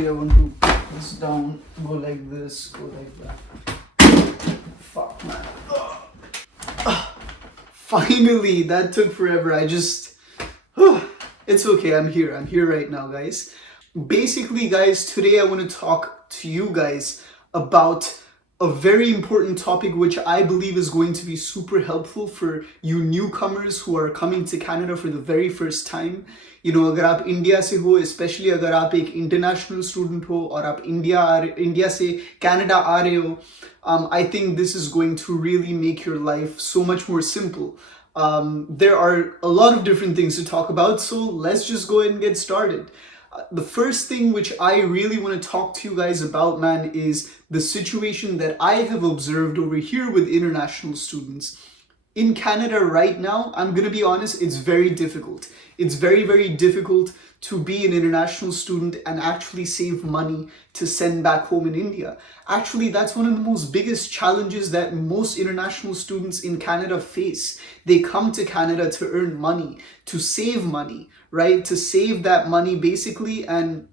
Actually, I want to put this down, go like this, go like that. Fuck, man. Finally, that took forever. It's okay, I'm here. I'm here right now, guys. Basically, guys, today I want to talk to you guys about a very important topic which I believe is going to be super helpful for you newcomers who are coming to Canada for the very first time. You know, अगर आप India से हो, especially अगर आप एक international student हो और आप इंडिया से Canada आ रहे हो, I think this is going to really make your life so much more simple. There are a lot of different things to talk about, so let's just go ahead and get started. The first thing which I really want to talk to you guys about, man, is the situation that I have observed over here with international students. In Canada right now, I'm going to be honest, it's very difficult. It's very, very difficult to be an international student and actually save money to send back home in India. Actually, that's one of the most biggest challenges that most international students in Canada face. They come to Canada to earn money, to save money, right? To save that money basically and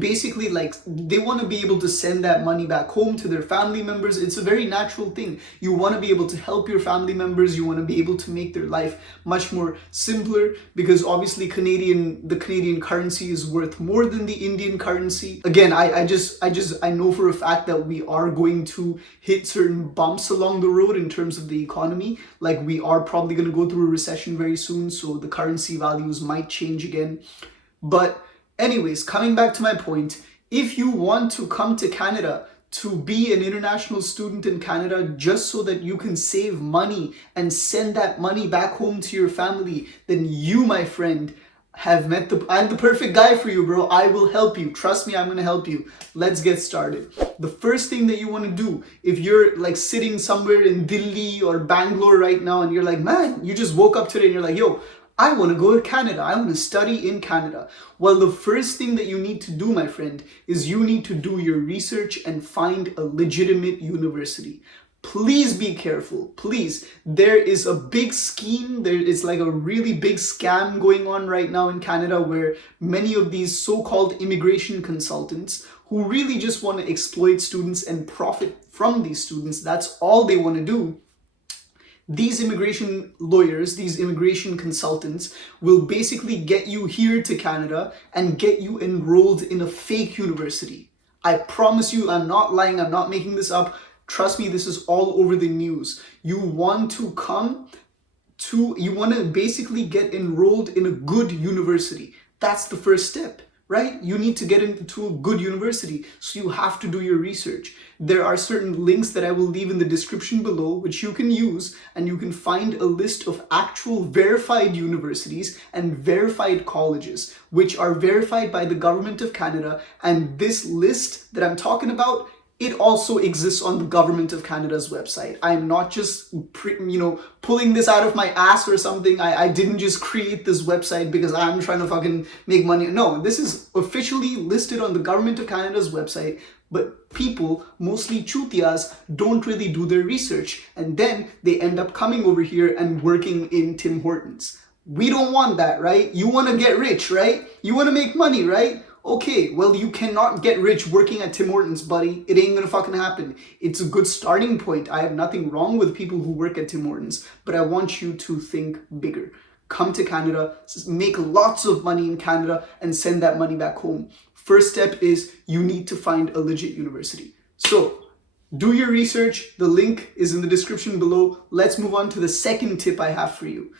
basically, like, they want to be able to send that money back home to their family members. It's a very natural thing. You want to be able to help your family members. You want to be able to make their life much more simpler, because obviously the Canadian currency is worth more than the Indian currency. Again, I know for a fact that we are going to hit certain bumps along the road in terms of the economy. Like, we are probably going to go through a recession very soon, so the currency values might change again. But anyways, coming back to my point, if you want to come to Canada to be an international student in Canada just so that you can save money and send that money back home to your family, then you, my friend, I'm the perfect guy for you, bro. I will help you. Trust me, I'm going to help you. Let's get started. The first thing that you want to do, if you're like sitting somewhere in Delhi or Bangalore right now and you're like, man, you just woke up today and you're like, yo, I want to go to Canada. I want to study in Canada. Well, the first thing that you need to do, my friend, is you need to do your research and find a legitimate university. Please be careful. Please. There is a big scheme. There is like a really big scam going on right now in Canada where many of these so-called immigration consultants who really just want to exploit students and profit from these students, that's all they want to do. These immigration lawyers, these immigration consultants will basically get you here to Canada and get you enrolled in a fake university. I promise you, I'm not lying, I'm not making this up. Trust me, this is all over the news. You want to basically get enrolled in a good university. That's the first step, right? You need to get into a good university, so you have to do your research. There are certain links that I will leave in the description below, which you can use, and you can find a list of actual verified universities and verified colleges, which are verified by the government of Canada. And this list that I'm talking about, it also exists on the government of Canada's website. I'm not just, pulling this out of my ass or something. I didn't just create this website because I'm trying to fucking make money. No, this is officially listed on the government of Canada's website. But people, mostly chutias, don't really do their research. And then they end up coming over here and working in Tim Hortons. We don't want that, right? You want to get rich, right? You want to make money, right? Okay, well, you cannot get rich working at Tim Hortons, buddy. It ain't gonna fucking happen. It's a good starting point. I have nothing wrong with people who work at Tim Hortons, but I want you to think bigger. Come to Canada, make lots of money in Canada, and send that money back home. First step is you need to find a legit university. So, do your research. The link is in the description below. Let's move on to the second tip I have for you.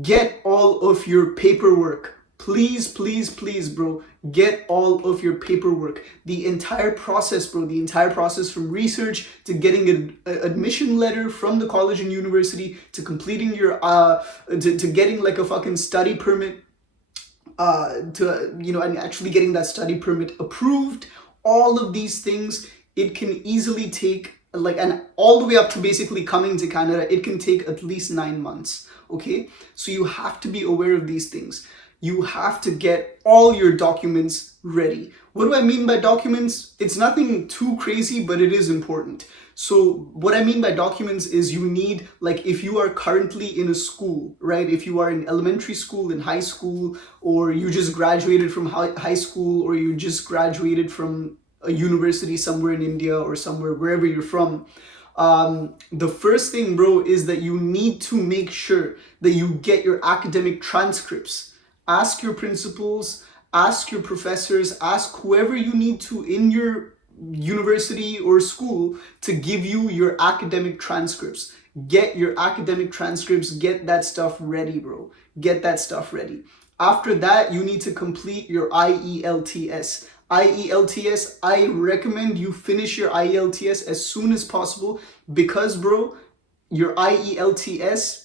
Get all of your paperwork. Please, please, please, bro, get all of your paperwork. The entire process, bro, the entire process from research to getting an admission letter from the college and university to completing your, to getting like a fucking study permit, and actually getting that study permit approved. All of these things, it can easily take and all the way up to basically coming to Canada, it can take at least 9 months. Okay, so you have to be aware of these things. You have to get all your documents ready. What do I mean by documents? It's nothing too crazy, but it is important. So what I mean by documents is you need, like, if you are currently in a school, right? If you are in elementary school, in high school, or you just graduated from high school, or you just graduated from a university somewhere in India or somewhere, wherever you're from, the first thing, bro, is that you need to make sure that you get your academic transcripts. Ask your principals, ask your professors, ask whoever you need to in your university or school to give you your academic transcripts. Get your academic transcripts, get that stuff ready, bro. Get that stuff ready. After that, you need to complete your IELTS. IELTS, I recommend you finish your IELTS as soon as possible because, bro, your IELTS,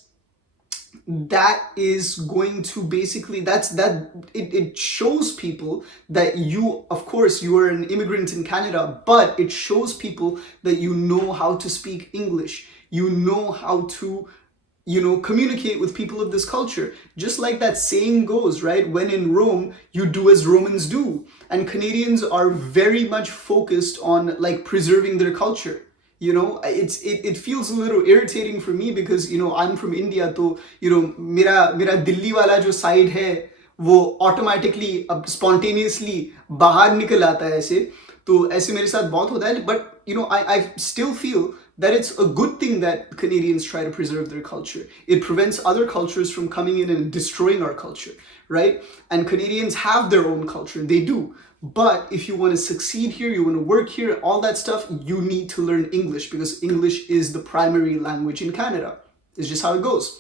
that is going to basically, it shows people that you, of course, you are an immigrant in Canada, but it shows people that you know how to speak English. You know how to, communicate with people of this culture. Just like that saying goes, right? When in Rome, you do as Romans do. And Canadians are very much focused on, like, preserving their culture. It feels a little irritating for me because, I'm from India, so, मेरा दिल्ली वाला जो side है, वो automatically, spontaneously बाहर निकल आता है ऐसे. तो ऐसे मेरे साथ बहुत होता है. But, I still feel that it's a good thing that Canadians try to preserve their culture. It prevents other cultures from coming in and destroying our culture, right? And Canadians have their own culture, they do. But if you want to succeed here, you want to work here, all that stuff, you need to learn English because English is the primary language in Canada. It's just how it goes.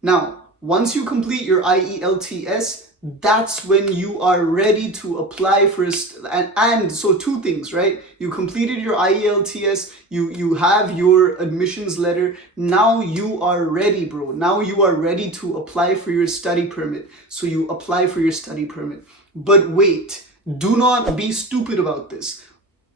Now, once you complete your IELTS, that's when you are ready to apply for and so two things, right? You completed your IELTS, you have your admissions letter. Now you are ready, bro. Now you are ready to apply for your study permit. So you apply for your study permit. But wait, do not be stupid about this.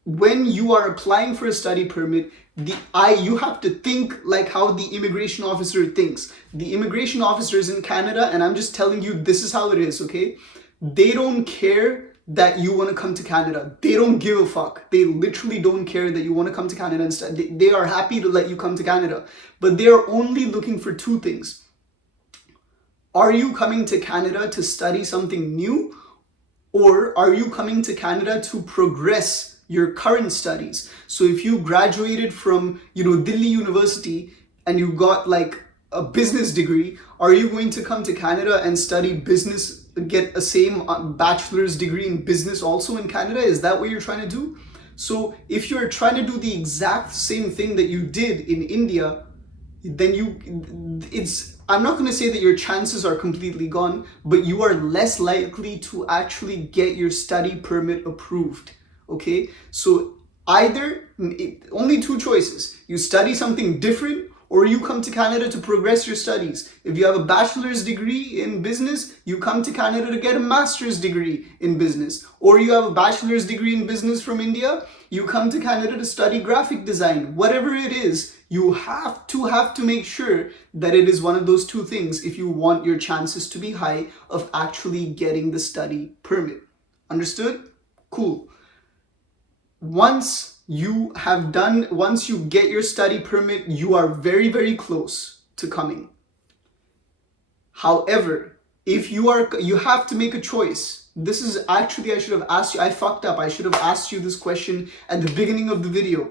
When you are applying for a study permit, you have to think like how the immigration officer thinks. The immigration officers in Canada, and I'm just telling you, this is how it is, okay? They don't care that you want to come to Canada. They don't give a fuck. They literally don't care that you want to come to Canada and study. They are happy to let you come to Canada, but they are only looking for two things. Are you coming to Canada to study something new? Or are you coming to Canada to progress your current studies? So if you graduated from, Delhi University and you got like a business degree, are you going to come to Canada and study business, get a same bachelor's degree in business also in Canada? Is that what you're trying to do? So if you're trying to do the exact same thing that you did in India, then I'm not going to say that your chances are completely gone, but you are less likely to actually get your study permit approved. Okay, so only two choices. You study something different or you come to Canada to progress your studies. If you have a bachelor's degree in business, you come to Canada to get a master's degree in business. Or you have a bachelor's degree in business from India, you come to Canada to study graphic design. Whatever it is, you have to make sure that it is one of those two things if you want your chances to be high of actually getting the study permit. Understood? Cool. Once you get your study permit, you are very, very close to coming. However, if you have to make a choice. This is actually, I should have asked you, I fucked up. I should have asked you this question at the beginning of the video.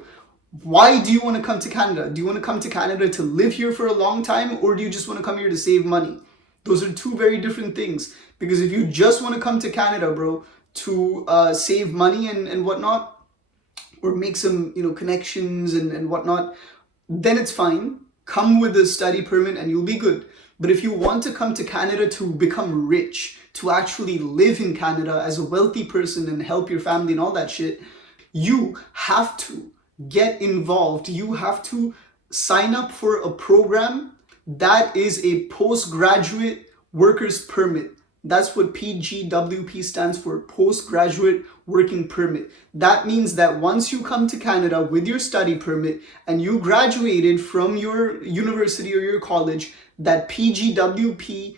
Why do you want to come to Canada? Do you want to come to Canada to live here for a long time, or do you just want to come here to save money? Those are two very different things. Because if you just want to come to Canada, bro, to save money and whatnot, or make some, connections and whatnot, then it's fine. Come with a study permit and you'll be good. But if you want to come to Canada to become rich, to actually live in Canada as a wealthy person and help your family and all that shit, you have to get involved. You have to sign up for a program that is a postgraduate workers permit. That's what PGWP stands for, postgraduate working permit. That means that once you come to Canada with your study permit and you graduated from your university or your college, that PGWP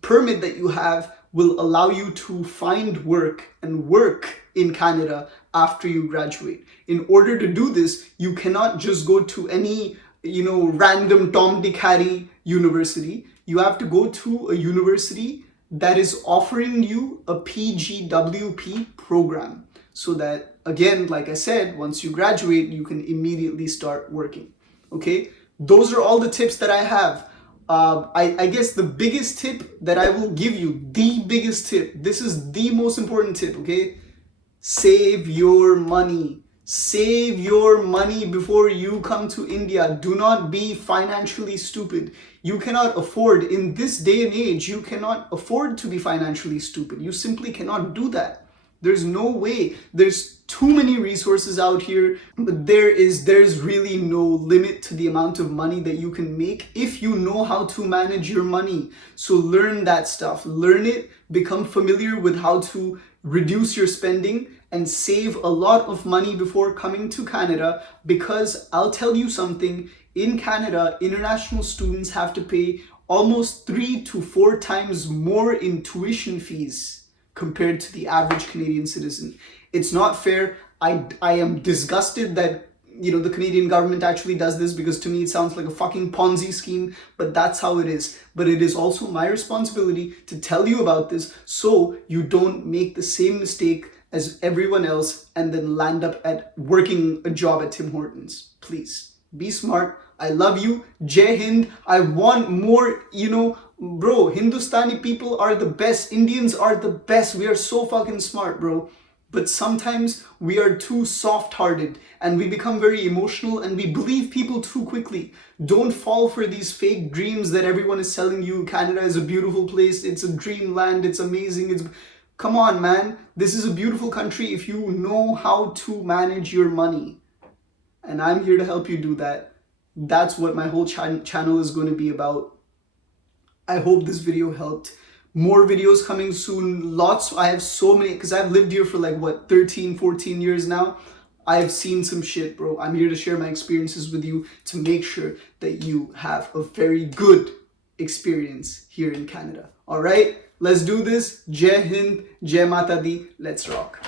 permit that you have will allow you to find work and work in Canada after you graduate. In order to do this, you cannot just go to any, random Tom, Dick, Harry university. You have to go to a university that is offering you a PGWP program, so that, again, like I said, once you graduate, you can immediately start working. Okay, those are all the tips that I have. I guess the biggest tip that I will give you, the biggest tip, this is the most important tip, okay? Save your money. Save your money before you come to India. Do not be financially stupid. You cannot afford, in this day and age, you cannot afford to be financially stupid. You simply cannot do that. There's no way. There's too many resources out here, but there's really no limit to the amount of money that you can make if you know how to manage your money. So learn that stuff. Learn it, become familiar with how to reduce your spending and save a lot of money before coming to Canada, because I'll tell you something, in Canada, international students have to pay almost 3 to 4 times more in tuition fees compared to the average Canadian citizen. It's not fair. I am disgusted that the Canadian government actually does this, because to me it sounds like a fucking Ponzi scheme, but that's how it is. But it is also my responsibility to tell you about this so you don't make the same mistake as everyone else and then land up at working a job at Tim Hortons. Please be smart. I love you. Jai Hind. I want more, bro, Hindustani people are the best. Indians are the best. We are so fucking smart, bro. But sometimes we are too soft-hearted and we become very emotional and we believe people too quickly. Don't fall for these fake dreams that everyone is selling you. Canada is a beautiful place. It's a dreamland. It's amazing. Come on, man. This is a beautiful country if you know how to manage your money. And I'm here to help you do that. That's what my whole channel is going to be about. I hope this video helped. More videos coming soon. Lots. I have so many, because I've lived here for 13, 14 years now. I've seen some shit, bro. I'm here to share my experiences with you to make sure that you have a very good experience here in Canada. All right, let's do this. Jai Hind, Jai Mata Di. Let's rock.